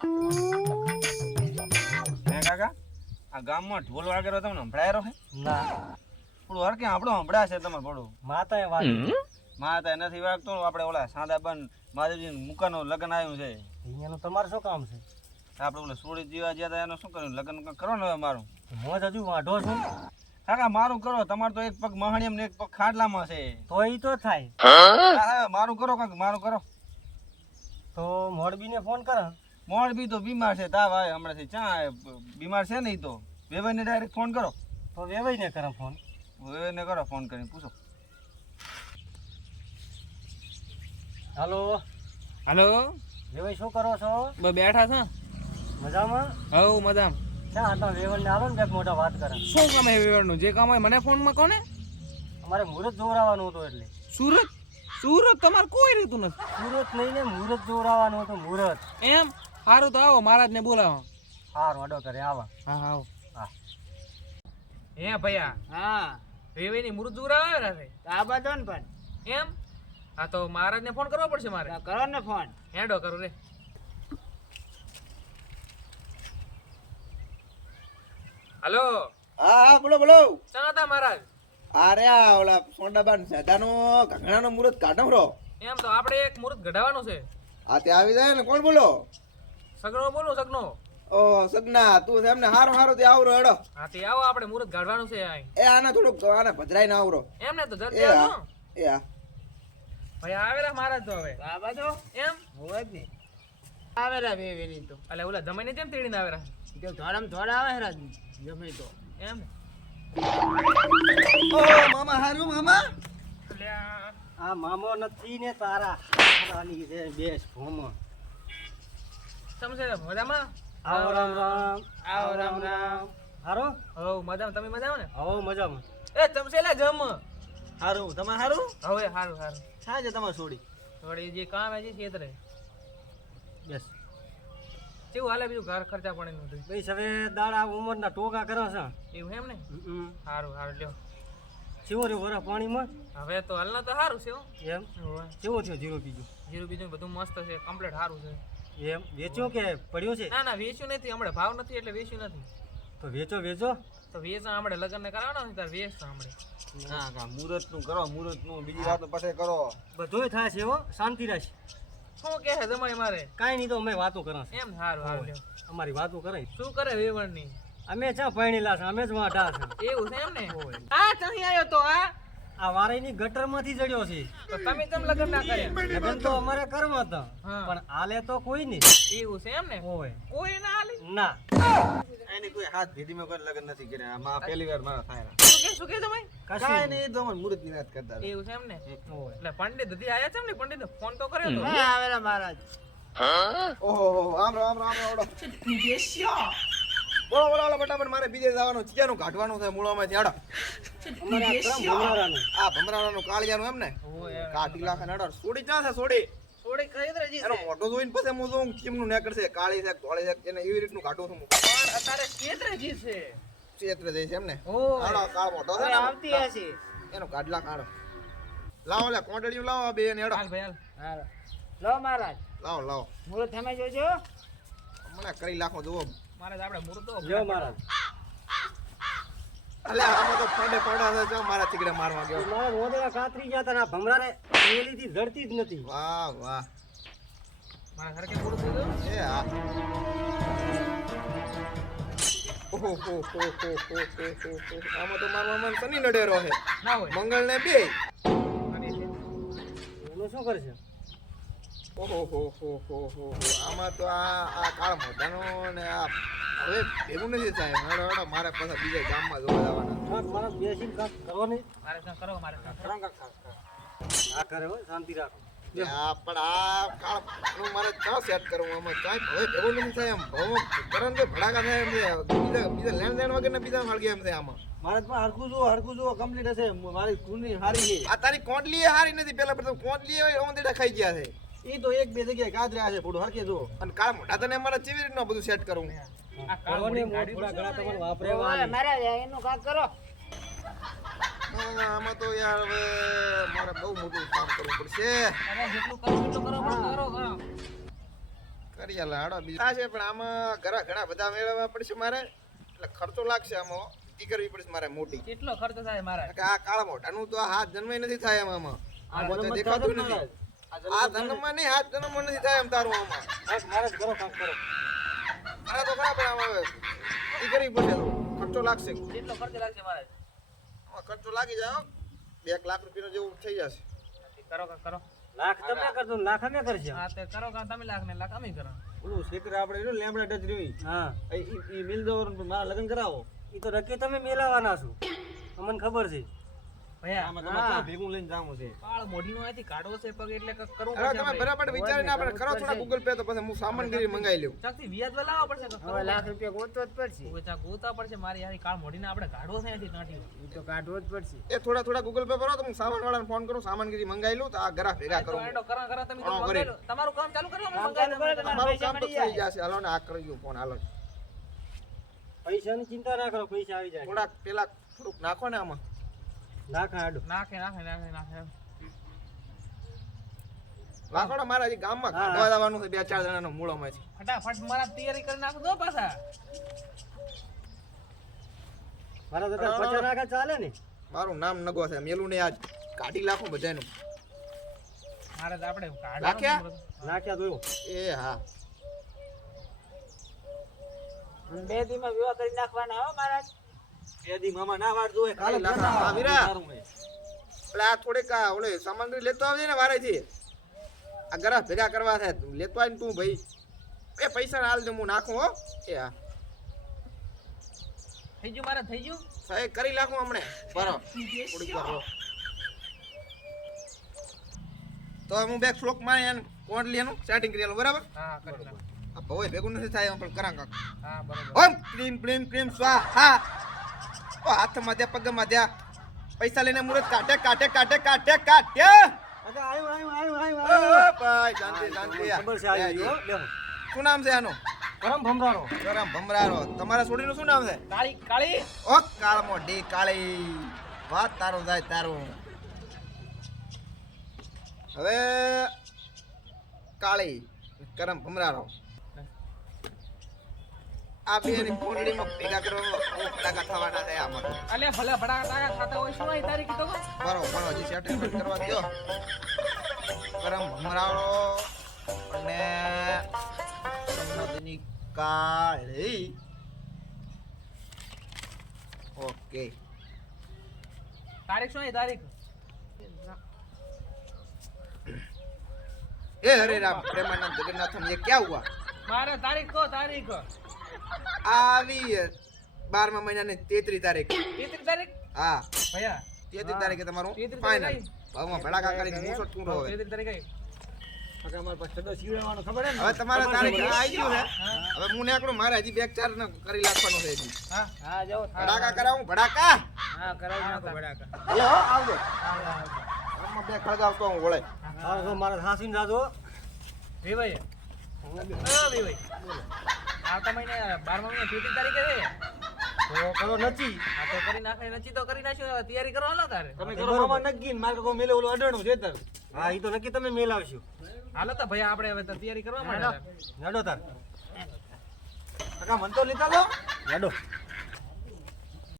હે કાકા આ ગામમાં ઢોલ વાગેરો તમને સંભળાયેલો હે ના થોડું હરકે આપણો સંભળાય છે તમારે થોડું માતા એ વાત માતા નથી વાગતો આપણે ઓલા સાદાબન મહાદેવજી મુકાનું લગ્ન આવ્યું છે અહીંયાનું તમારે શું કામ છે? આપણે ઓલા સોળી જીવા જ્યાં હતા એનું શું કર્યું લગ્ન કરો ને હવે મારું મોજ હજુ વાઢો છું કાકા મારું કરો તમારે તો એક પગ મહાણિયમ ને એક પગ ખાટલામાં છે તો ઈ તો થાય. હા, મારું કરો કાકા મારું કરો તો મોડબીને ફોન કર. મોરબી તો બીમાર છે તાવ આવે હમણાંથી ચા બીમાર છે ને ઈ તો વેવાઈને ડાયરેક્ટ ફોન કરો તો વેવાઈને કર ફોન. વેવાઈને કરો ફોન કરીને પૂછો. હાલો હાલો વેવાઈ શું કરો છો? બેઠા છે મજામાં? હવ મજામ. ક્યાં આટલા વેવાઈને આવો ને બેક મોટા વાત કરે. શું કામ હે વેવરનું? જે કામ હોય મને ફોનમાં કોને? અમારે મુહૂર્ત જોવરાવાનું હતું એટલે. સુરત સુરત તમારે કોઈ રહેતું નથી. સુરત નહીં ને મુહૂર્ત જોવરાવાનું હતું મુહૂર્ત. એમ સારું તો આવો મહારાજને બોલાવો. હાર વાડો કરે આવા. હા આવો. હા હે ભૈયા હા વેવેની મુરત દૂર આવે છે આ બધો ને પણ એમ. હા તો મહારાજને ફોન કરવો પડશે મારે. કરો ને ફોન. હેડો કરું રે. હલો હા હા બોલો બોલો ચા હતા મહારાજ? અરે આ ઓલા સોંડાબાન સાદાનો ઘાઘરાનો મુહૂર્ત કાઢો રો એમ તો આપણે એક મુહૂર્ત ઘડાવવાનું છે. આ તે આવી જાય ને કોણ બોલો? સગનો બોલો સગનો. ઓ સગના તું એમને હારો હારો તે આવરો હેડો હા તે આવો આપણે મુહૂર્ત ઘડવાનું છે અહીં. એ આના થોડુંક આને ભજરાઈ ના આવરો એમ ને તો એ જલ્દી હા આવજો. એ હા ભાઈ આવેલા મહારાજ તો હવે આ બધો એમ. હોય જ ને આવેલા વેવેની તો એટલે ઓલા જમાઈને જેમ તેડીને આવેલા જો થોડામાં થોડા આવે રાજ જમે તો એમ. ઓ મામા હારું મામા અલ્યા આ મામો નથી ને તારા તારાની છે બેસ ભોમો. સમજે મજામાં? આવો રામ રામ. આવો રામ રામ. હારો હવ મજામાં. તમે મજામાં ને? આવો મજામાં. એ ચમસેલા જમ. હારું તમારે હારું હવે હારું હારું. શા છે તમારે છોડી થોડી જે કામ હે છે ખેતરે. બેસ કેવું હાલે બીજું ઘર ખર્ચા પાણી નું? ભાઈ હવે દાડા ઉંમરના ટોકા કરે છે. એવું એમ ને? હારું હારું લ્યો. કેવો રહ્યો વરા પાણીમાં? હવે તો હાલના તો હારું છે હો. એમ હોવે. કેવો થયો જીરો બીજું? જીરું બીજું બધું મસ્ત છે, કમ્પ્લીટ હારું છે. એમ વેચ્યો કે પડ્યો છે? ના ના વેચ્યું નથી હમણાં, ભાવ નથી એટલે વેચ્યું નથી. તો વેચો વેચો. તો વેચા હમણાં લગ્ન ને કરાવવાના છે ત્યારે વેચતા હમણાં. ના ના મુહૂર્ત નું કરો મુહૂર્ત નું બીજી વાત પછી કરો બધોય થાય છે હો, શાંતિ રાખ. શું કહે છે જમાઈ મારે? કાંઈ નહીં તો અમે વાતો કરે છે. એમ હારું હારું લ્યો. અમારી વાતો કરે. શું કરે વેવણની? અમે ચા પૈણીલા છે, અમે જ વાંઢા છે. એવું છે એમ ને? હોય. આ ક્યાંથી આવ્યો તો આ? આ વારાઈની ગટરમાંથી જડ્યો છે. તો તમે કેમ લગ્ન ના કર્યા? લગન તો અમારે કરવા હતા, હા. પણ આલે તો કોઈ નહીં. એવું છે એમ ને? હોય કોઈ ના હાલે? ના. એની કોઈ હાથ ભેટી માં કોઈ લગ્ન નથી કર્યા આમાં પહેલી વાર મારા થાય શું કે તમે? કશું કાંઈ નહીં તો અમારે મુહૂર્ત ની વાત કરતા હતા. એવું છે એમ ને? હોય. એટલે પંડિત હજી આયા છે ને? પંડિત ફોન તો કર્યો તો. હા આવેલા મહારાજ. ઓહો આમ રામ રામ ઓડો બોલો બોલો ઓલો ફટાફટ મારે બીજે જવાનું ચિયાનું કાઢવાનું છે મૂળામાંથી હેડો અમારે આ ક્રમ ભમરારાનું. આ ભમરાનું કાળિયાનું એમ ને ઓય. કાઢી લાખે હેડો સોડી ક્યાં છે સોડી થોડી કઈ રહી એનો મોટો જોઈને પછી હું જોઉં કેમનું નેકળ છે કાળી છે ધોળી છે એને એવી રીતનું કાઢું છું પણ અત્યારે કેતરે જી છે. ક્ષેત્ર જાય છે એમ ને ઓય. હાલો કાળ મોટો છે હવે ને આવતી હશે. એનો કાઢલા કાઢો લાવો લે કોંટડીયું લાવો બે ને હેડો હાલ ભાઈ હાલ. હાલો લો મહારાજ લાવો લાવો મુહૂર્ત તમે જોજો. મને કરી લાખો જુઓ મારે તો આપણે મુહૂર્તો લ્યો મહારાજ. અલે આમાં તો ફોડે ફોડા છે જો મારા ચીકડે મારવા ગયો મારા રોદડા કાતરી ગયા તા ને આ ભમરારે ઓલીથી જડતી જ નથી. વાહ વાહ મારા ઘરે કે મુહૂર્ત દીધું. એ હા ઓહો હો હો હો હો હો આમાં તો મારવા મન શનિ નડેરો છે ના હોય. મંગળ ને બે અને છે. એનું શું કરશે? ઓહો હો હો હો હો આમાં તો આ કાળ મોઢાનો ને આ હવે ભેગું નથી થાય હેડો હેડો મારે પાછા બીજા ગામમાં જોવા જવાના કાંક મારા બેસીને કાંક કરો નહીં. મારે ત્યાં કરો મારે ત્યાં કરો. આ કરે હો, શાંતિ રાખો. આ પણ આ કાળ નું મારે ક્યાં સેટ કરવું આમાં ક્યાંય હવે ભેગું નથી થાય એમ ભવ કરંટ કે ભડાકા થાય એમ છે બીજા લેણ દેણ વગર ને બીજા માર્ગે એમ છે આમાં મારે પણ હરકું જુઓ કમ્પ્લીટ હશે મારી કુંડલી હારી છે આ તારી કોટલી હારી નથી પેલા પ્રથમ કોટલી ઓંદેડા ખાઈ ગયા છે એ તો એક બે જગ્યાએ કાદર્યા છે થોડું હરકે જુઓ અને કાળ મોઢા તને મારે કેવી રીતના બધું સેટ કરવું આ કરો ને, કાળની ગાડી થોડા ઘણા તમને ઓય વાપરેવા. મહારાજ એનું કાક કરો. આમાં તો યાર હવે મારે બહુ મોટું કામ કરવું પડશે અરે જેટલું કરો એટલું કરો પણ કરો કરો. કરી આલે હાડો બીજું આ છે પણ આમાં ઘણા બધા મેળવવા પડશે મારે એટલે ખર્ચો લાગશે આમાં ઈ કરવી પડશે મારે મોટી કેટલો ખર્ચ થાય મારા કે આ કાળા મોઢાનું તો હાથ જન્મે નથી થાય આમાં આમાં તો દેખાતું નથી આ જન્મમાં નહીં હાથ જન્મમાં નથી થાય એમ તારું આમાં મારે જ કરો કામ કરો મારે તો ખરા પણ આમાં ઈ કરવી પડશે તો ખર્ચો લાગશે કેટલો ખર્ચ લાગશે મારે આમાં ખર્ચો લાગી જાય હો. 2 લાખ રૂપિયાનો જેવું થઈ જશે કરો કરો લાખ તમે કરજો લાખ અમે કરશે હા તે કરો કામ તમે લાખ ને લાખ અમે કરો ઓલું શેકર આપણે એનો લેમડા ટચ રહ્યું હા ઈ મિલ દો મારા લગ્ન કરાવો એ તો નક્કી તમે મેલાવાના છો અમને ખબર છે ભયા આમાં તમારે ક્યાં ભેગું લઈને જાવું છે કાળ મોઢીનો અહીંથી કાઢવો છે પગ એટલે કંઈક કરવું અરે પડશે તમે આપણે. બરાબર વિચારીને આપણે કરો થોડા ગૂગલ પે તો પછી હું સામાનગીરી મંગાવી લઉં ચાકથી વ્યાજ લાવવા પડશે કંઈક હવે કરવું લાખ રૂપિયા ગોતવો જ પડશે પડશે. ચાક ગોતવા પડશે મારી હારી કાળ મોઢીને આપણે કાઢવો છે અહીંથી નાઠી એ તો કાઢવો જ પડશે એ થોડા ગૂગલ પે કરો તો હું સામાન વાળાને ફોન કરું સામાનગીરી મંગાવી લઉં તો આ ઘરા ભેગા તો કરું એડો કરા કરા તમે તો હા, મંગાવી લો. તમારું કામ ચાલુ કરો અમે કામ મંગાવી ચાલુ કરો, લઈએ. અમારું પૈસા કામ તો મળી થઈ જશે હાલો ને આ કરી ગયું ફોન હાલો પૈસાની ચિંતા ના કરો પૈસા આવી જાય થોડાક પેલા થોડુંક નાખો ને આમાં લાખ આડો નાખે નાખે નાખે નાખે લાખોડા મારા હજી ગામમાં કાઢવા જવાનું છે 2-4 જણાનો મૂળોમાંથી ફટાફટ મારા તૈયારી કરી નાખો દો પાછા મારા તો 50 લાખ ચાલે ને મારું નામ નગો છે મેલું ને આજ કાઢી લાખું બધાનું મારે તો આપણે નાખ્યા? નાખ્યા જોયો એ હા અને 2 દીમાં વિવાહ કરી નાખવાના હો મહારાજ બેદી મામા ના વાળ દોય કાલે લાખ બેઠા આ વીરા. સારું હે. એટલે આ થોડીક આ ઓલે સામગ્રી લેતો આવજે ને વારેથી આ ઘરા ભેગા કરવા થાય તું લેતો આવીને તું ભાઈ એ પૈસા હાલ દે હું નાખું હો એ હા થઈ ગયું મારે થઈ ગયું સાહેબ કરી નાખું હમણે બરો થોડીક વાર રહો. તો હું બે શ્લોક માં એને કોણ લેનું સેટિંગ કરી આલું બરાબર હા કરી નાખ આ ભવે ભેગું નથી થાય એમ પણ કરા કાક હા બરોબર ઓમ ક્લીમ ક્લીમ ક્લીમ સ્વાહા ઓ હાથમાં દે પગમાં દે પૈસા લઈને મુરત કાટે કાટે કાટે કાટે કાટે અચ્છા આવ્યું ઓ ભાઈ શાંતિ શાંતિ ખબર છે આવી હો બેહો શું નામ છે આનું ગરમ ભમરારો ગરમ ભમરારો તમારા છોડીનું શું નામ છે કાળી કાળી ઓ કાળ મોઢી કાળી વાત તારું જાય તારું હવે કાળી ગરમ ભમરારો આ બે ની કુંડળીમાં ભેગા કરવામાં ફટાકા થવાના છે આમાં અલે ભલે ભડા તારા ખાતા હોય શું અહીં તારી કીધો બરો પણ હજી સેટલમેન્ટ કરવા દો ગરમ ભમરારો અને સંમતની કાળી ઓકે તારીખ શું અહીં તારીખ એ હરે રામ પ્રેમાનંદ જગન્નાથમ ये क्या हुआ મારે તારીખ કહો તારીખ આવી 12મા મહિનાની 33 તારીખ 33 તારીખ હા ભૈયા 33 તારીખે તમારું 33 ફાઇનલ તારીખ ભાવમાં ભડાકા કરીને મુસટ પૂરો હોય 33 તારીખ આવી કાકા અમાર પાસે સડો સીવડાવવાનો ખબર હે ને હવે તમારા તારીખ આવી ગયું છે હવે હું નીકળું મારે હજી 2-4 ને કરી નાખવાનું છે હજી હા હા જાઓ ભડાકા કરાવું ભડાકા હા કરાવી નાખો ભડાકા હલો આવજો આમાં બે ખળગાવતો હું ઓળે હા તો મારા હાસીન જાજો વિભાઈ વિભાઈ આવતા મહિને 12મા મહિને 33 તારીખે છે તો કરો નથી આ તો કરી નાખે નચી તો કરી નાખ્યું હવે તૈયારી કરો હાલો તારે તમે કરો મામા નગીન માર કો મેલે ઓલું અડણું છે તર હા ઈ તો નક્કી તમે મેલાવશો હાલો તો ભૈયા આપણે હવે તો તૈયારી કરવા માંડે નડો તાર કાકા મન તો લીધા લો નડો